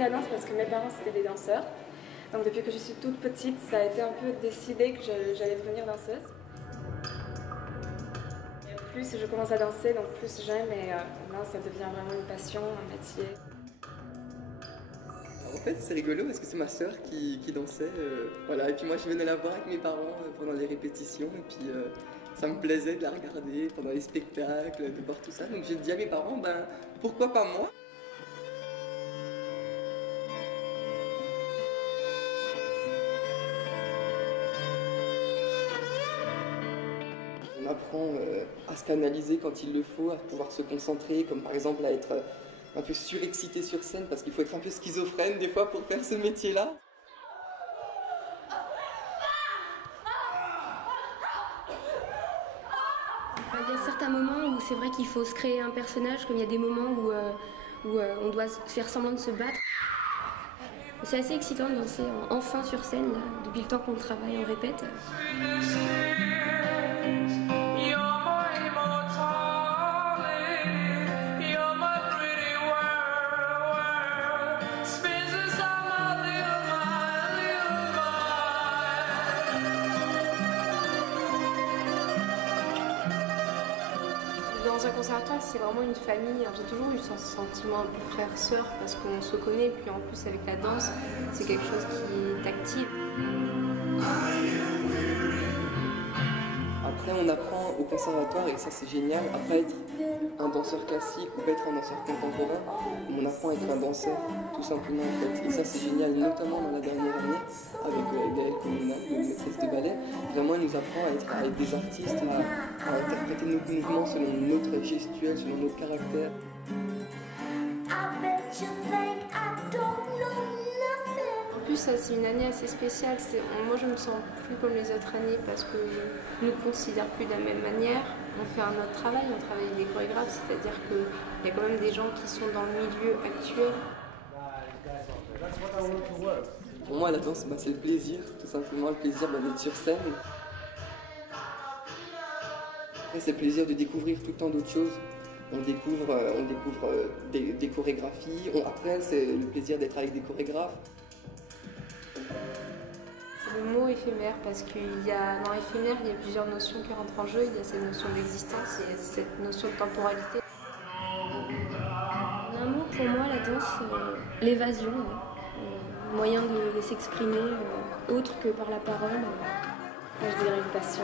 la danse parce que mes parents c'était des danseurs. Donc depuis que je suis toute petite, ça a été un peu décidé que j'allais devenir danseuse. Et plus je commence à danser, donc plus j'aime et là ça devient vraiment une passion, un métier. En fait, c'est rigolo parce que c'est ma sœur qui dansait. Voilà. Et puis moi, je venais la voir avec mes parents pendant les répétitions. Et puis ça me plaisait de la regarder pendant les spectacles, de voir tout ça. Donc j'ai dit à mes parents, ben pourquoi pas moi? On apprend à se canaliser quand il le faut, à pouvoir se concentrer, comme par exemple à être un peu surexcité sur scène, parce qu'il faut être un peu schizophrène des fois pour faire ce métier-là. Il y a certains moments où c'est vrai qu'il faut se créer un personnage, comme il y a des moments où on doit faire semblant de se battre. C'est assez excitant de danser enfin sur scène, là, depuis le temps qu'on travaille, on répète. Dans un conservatoire, c'est vraiment une famille. J'ai toujours eu ce sentiment un peu frère-sœur parce qu'on se connaît, puis en plus avec la danse, c'est quelque chose qui t'active. Après, on apprend au conservatoire, et ça c'est génial, à pas être un danseur classique ou pas être un danseur contemporain. On apprend à être un danseur, tout simplement en fait. Et ça c'est génial, notamment dans la dernière année, avec Gaëlle Colonna, une maîtresse de ballet. Vraiment, elle nous apprend à être des artistes, à interpréter nos mouvements selon notre gestuelle, selon notre caractère. En plus, ça, c'est une année assez spéciale. Moi, je me sens plus comme les autres années parce que je ne nous considère plus de la même manière. On fait un autre travail, on travaille avec des chorégraphes, c'est-à-dire qu'il y a quand même des gens qui sont dans le milieu actuel. Pour moi, la danse, c'est le plaisir, tout simplement, le plaisir d'être sur scène. Après, c'est le plaisir de découvrir tout le temps d'autres choses. On découvre des chorégraphies. Après, c'est le plaisir d'être avec des chorégraphes. C'est le mot éphémère parce que dans l'éphémère, il y a plusieurs notions qui rentrent en jeu. Il y a cette notion d'existence et cette notion de temporalité. En un mot, pour moi, la danse, l'évasion, moyen de s'exprimer autre que par la parole. Moi je dirais une passion.